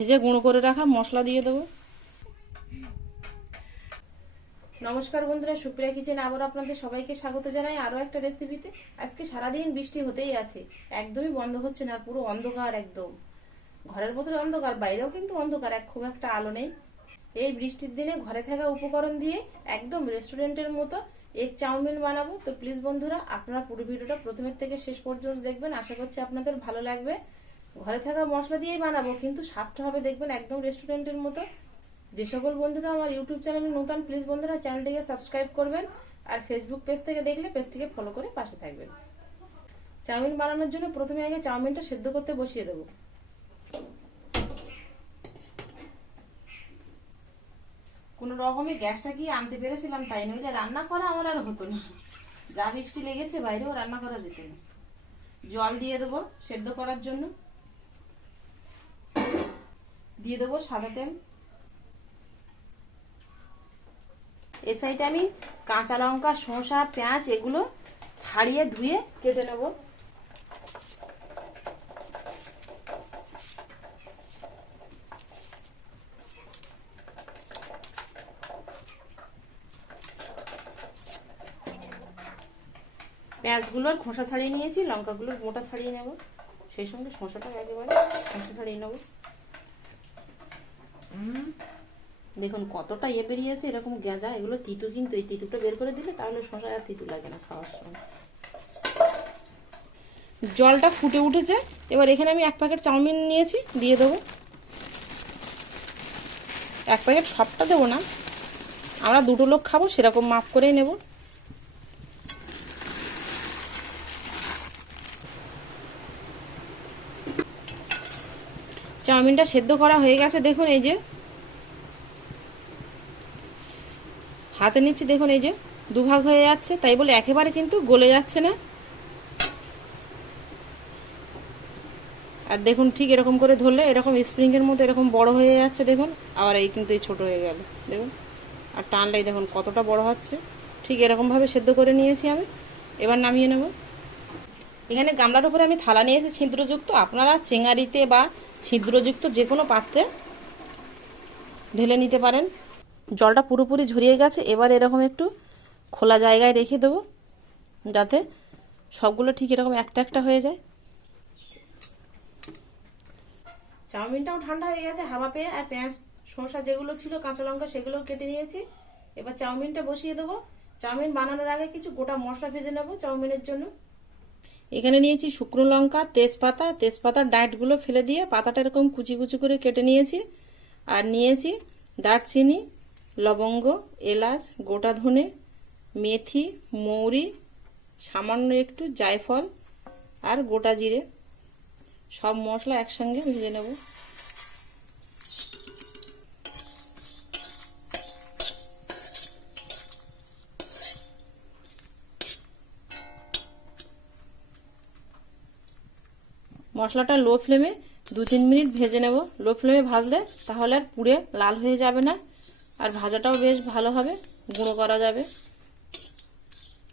ভেজে গুঁড়ো করে রাখা মশলা দিয়ে দেবো। নমস্কার বন্ধুরা, সুপ্রিয়া কিচেনে আবার আপনাদের সবাইকে স্বাগত জানাই আরও একটা রেসিপিতে। আজকে সারাদিন বৃষ্টি হতেই আছে, একদমই বন্ধ হচ্ছে না, পুরো অন্ধকার একদম। ঘরের ভেতরে অন্ধকার, বাইরেও কিন্তু অন্ধকার, খুব একটা আলো নেই। এই বৃষ্টির দিনে ঘরে থাকা উপকরণ দিয়ে একদম রেস্টুরেন্টের মতো এগ চাউমিন বানাবো। তো প্লিজ বন্ধুরা, আপনারা পুরো ভিডিওটা প্রথমের থেকে শেষ পর্যন্ত দেখবেন, আশা করছি আপনাদের ভালো লাগবে। ঘরে থাকা মশলা দিয়েই বানাবো, কিন্তু স্বাদটা হবে দেখবেন একদম রেস্টুরেন্টের মতো। যে সকল বন্ধুরা আমার ইউটিউব চ্যানেলে নতুন, প্লিজ বন্ধুরা চ্যানেলটিকে সাবস্ক্রাইব করবেন, আর ফেসবুক পেজ থেকে দেখলে পেজটিকে ফলো করে পাশে থাকবেন। চাউমিন বানানোর জন্য প্রথমে আগে চাউমিনটা সেদ্ধ করতে বসিয়ে দেবো। কোনো রকমে গ্যাসটা কি আনতে পেরেছিলাম, তাই নইলে রান্না করা আমার আর হতো না। যা বৃষ্টি লেগেছে বাইরেও রান্না করা যেত না। জল দিয়ে দেবো সেদ্ধ করার জন্য, দিয়ে দেবো সাদা তেল। এই সাইডে আমি কাঁচা লঙ্কা, শসা, পেঁয়াজ এগুলো ছাড়িয়ে ধুয়ে কেটে নেব। পেঁয়াজগুলোর খোসা ছাড়িয়ে নিয়েছি, লঙ্কাগুলোর মোটা ছাড়িয়ে নেব, সেই সঙ্গে শসাটা একেবারে খোসা ছাড়িয়ে নেব। দেখুন কতটা বেরিয়েছে, এরকম গেঁজা, এগুলো তিতু, কিন্তু এই তিতুটা বের করে দিলে তাহলে শসা আর তিতু লাগে না খাওয়ার সময়। জলটা ফুটে উঠেছে, এবার এখানে আমি 1 প্যাকেট চাউমিন নিয়েছি, দিয়ে দেবো। 1 প্যাকেট সবটা দেবো না, আমরা 2 লোক খাবো সেরকম মাপ করেই নেব। চাউমিনটা সেদ্ধ করা হয়ে গেছে, দেখুন এই যে হাতে নিচ্ছি, দেখুন এই যে 2 ভাগ হয়ে যাচ্ছে, তাই বলে একেবারে কিন্তু গলে যাচ্ছে না। আর দেখুন ঠিক এরকম করে ধরলে এরকম স্প্রিংয়ের মতো এরকম বড় হয়ে যাচ্ছে, দেখুন। আবার এই কিন্তু এই ছোটো হয়ে গেল, দেখুন। আর টানলাই দেখুন কতটা বড় হচ্ছে। ঠিক এরকমভাবে সেদ্ধ করে নিয়েছি আমি, এবার নামিয়ে নেব। এখানে গামলার উপরে আমি থালা নিয়েছি ছিদ্রযুক্ত, আপনারা চেঙারিতে বা ছিদ্রযুক্ত যে কোনো পাত্রে ঢেলে নিতে পারেন। জলটা পুরোপুরি ঝরিয়ে গেছে, এবার এরকম একটু খোলা জায়গায় রেখে দেবো, যাতে সবগুলো ঠিক এরকম একটা একটা হয়ে যায়। চাউমিনটাও ঠান্ডা হয়ে গেছে হাওয়া পেয়ে, আর পেঁয়াজ, শসা যেগুলো ছিল, কাঁচা লঙ্কা সেগুলো কেটে নিয়েছি। এবার চাউমিনটা বসিয়ে দেবো। চাউমিন বানানোর আগে কিছু গোটা মশলা ভেজে নেবো চাউমিনের জন্য। এখানে নিয়েছি শুকনো লঙ্কা, তেজপাতা, তেজপাতার ডাঁটগুলো ফেলে দিয়ে পাতাটা এরকম কুচি কুচি করে কেটে নিয়েছি। আর নিয়েছি দারচিনি, লবঙ্গ, এলাচ, গোটা ধনে, মেথি, মৌরি, সামান্য একটু জায়ফল আর গোটা জিরে, সব মশলা একসঙ্গে ভেজে নেব। মশলাটা লো ফ্লেমে 2-3 মিনিট ভেজে নেব। লো ফ্লেমে ভাজলে তাহলে আর পুড়ে লাল হয়ে যাবে না, আর ভাজাটাও বেশ ভালো হবে, গুঁড়ো করা যাবে,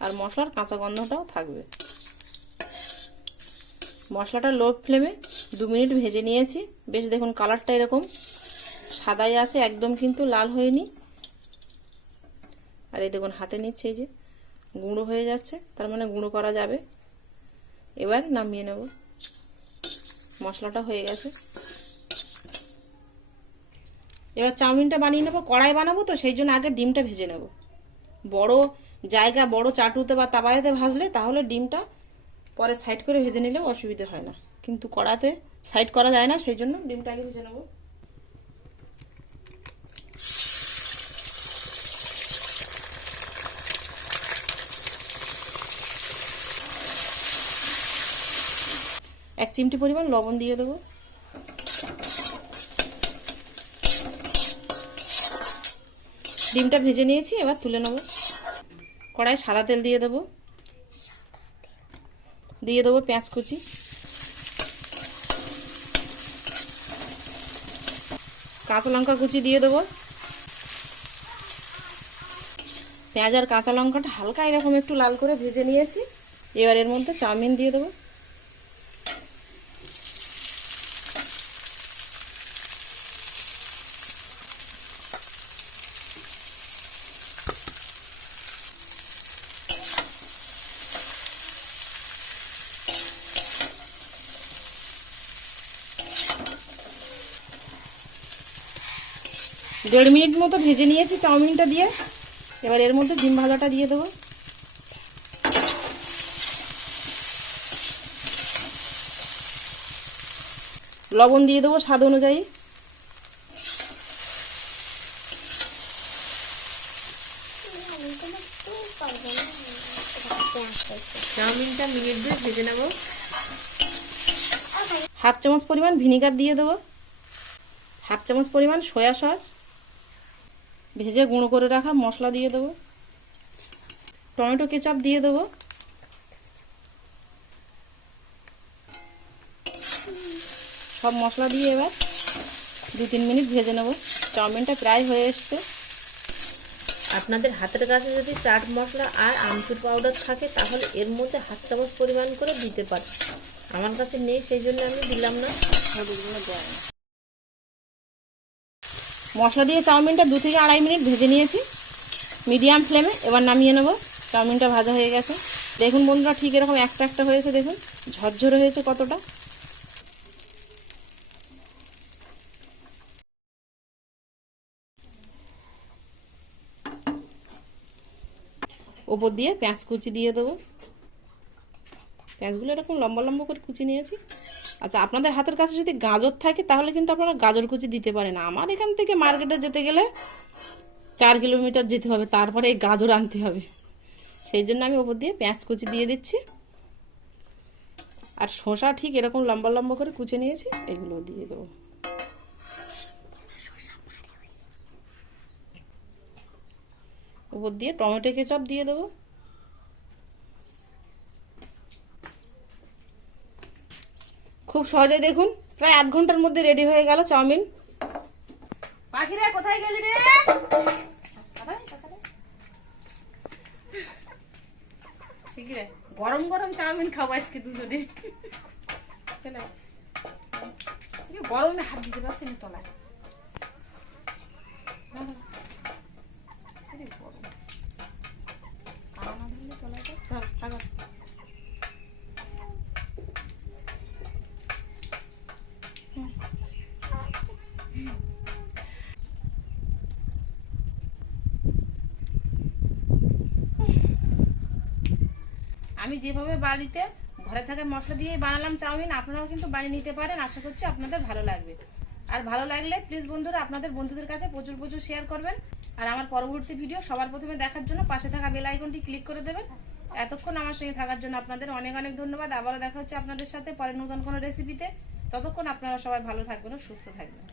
আর মশলার কাঁচা গন্ধটাও থাকবে। মশলাটা লো ফ্লেমে 2 মিনিট ভেজে নিয়েছি, বেশ দেখুন কালারটা এরকম সাদাই আছে, একদম কিন্তু লাল হয়নি। আর এই দেখুন হাতে নিচ্ছে, এই যে গুঁড়ো হয়ে যাচ্ছে, তার মানে গুঁড়ো করা যাবে। এবার নামিয়ে নেব, মশলাটা হয়ে গেছে। এবার চাউমিনটা বানিয়ে নেব। কড়াই বানাবো তো সেই জন্য আগে ডিমটা ভেজে নেব। বড় জায়গা, বড় চাটুতে বা তাওয়াতে ভাজলে তাহলে ডিমটা পরে সাইড করে ভেজে নিলেও অসুবিধে হয় না, কিন্তু কড়াতে সাইড করা যায় না, সেই জন্য ডিমটা আগে ভেজে নেব। এক চিমটি পরিমাণ লবণ দিয়ে দেবো। ডিমটা ভেজে নিয়েছি, এবার তুলে নেব। কড়াই সাদা তেল দিয়ে দেবো, দিয়ে দেবো পেঁয়াজ কুচি, কাঁচা লঙ্কা কুচি দিয়ে দেবো। পেঁয়াজ আর কাঁচা লঙ্কাটা হালকা এরকম একটু লাল করে ভেজে নিয়েছি, এবার এর মধ্যে চাউমিন দিয়ে দেবো। 1.5 মিনিট মতো ভেজে নিয়েছি চাউমিনটা দিয়ে। এবার এর মধ্যে ডিম ভাজাটা দিয়ে দেবো। লবণ দিয়ে দেবো স্বাদ অনুযায়ী। চাউমিনটা মিনিট 2 ভেজে নেব। 1/2 চামচ পরিমাণ ভিনিগার দিয়ে দেবো। 1/2 চামচ পরিমাণ সয়া সস, ভেজে গুঁড়ো করে রাখা মশলা দিয়ে দেবো। টমেটো কেচাপ দিয়ে দেবো। সব মশলা দিয়ে এবার 2-3 মিনিট ভেজে নেব। চাউমিনটা প্রায় হয়ে এসছে। আপনাদের হাতের কাছে যদি চাট মশলা আর আমচুর পাউডার থাকে তাহলে এর মধ্যে 1/2 চামচ পরিমাণ করে দিতে পারেন। আমার কাছে নেই, সেই জন্য আমি দিলাম না। মশলা দিয়ে চাউমিনটা 2 থেকে 2.5 মিনিট ভেজে নিয়েছি মিডিয়াম ফ্লেমে। এবার নামিয়ে নেব। চাউমিনটা ভাজা হয়ে গেছে। দেখুন বন্ধুরা, ঠিক এরকম একটা একটা হয়েছে। দেখুন ঝরঝরে হয়েছে কতটা। ওপর দিয়ে পেঁয়াজ কুচি দিয়ে দেবো। পেঁয়াজগুলো এরকম লম্বা লম্বা করে কুচি নিয়েছি। আচ্ছা, আপনাদের হাতের কাছে যদি গাজর থাকে তাহলে কিন্তু আপনারা গাজর কুচি দিতে পারেন। আমার এখান থেকে মার্কেটে যেতে গেলে 4 কিলোমিটার যেতে হবে, তারপরে এই গাজর আনতে হবে। সেই জন্য আমি ওপর দিয়ে পেঁয়াজ কুচি দিয়ে দিচ্ছি। আর শসা ঠিক এরকম লম্বা লম্বা করে কুচে নিয়েছি, এগুলো দিয়ে দেবো। ওপর দিয়ে টমেটো কেচাপ দিয়ে দেবো। খুব সহজে দেখুন প্রায় 1/2 ঘন্টার মধ্যে রেডি হয়ে গেল চাউমিন। পাখিরা কোথায় গেলি রে? শিগগির গরম গরম চাউমিন খাবো আজকে দুজনে। চলো, গরমে হাত দিতে পারছি না তলায়। আমি যেভাবে বাড়িতে ঘরে থাকা মশলা দিয়ে বানালাম চাউমিন, আপনারাও কিন্তু বানিয়ে নিতে পারেন। আশা করছি আপনাদের ভালো লাগবে। আর ভালো লাগলে প্লিজ বন্ধুরা আপনাদের বন্ধুদের কাছে প্রচুর প্রচুর শেয়ার করবেন। আর আমার পরবর্তী ভিডিও সবার প্রথমে দেখার জন্য পাশে থাকা বেল আইকনটি ক্লিক করে দেবেন। এতক্ষণ আমার সঙ্গে থাকার জন্য আপনাদের অনেক অনেক ধন্যবাদ। আবারও দেখা হচ্ছে আপনাদের সাথে পরে নতুন কোনো রেসিপিতে। ততক্ষণ আপনারা সবাই ভালো থাকবেন ও সুস্থ থাকবেন।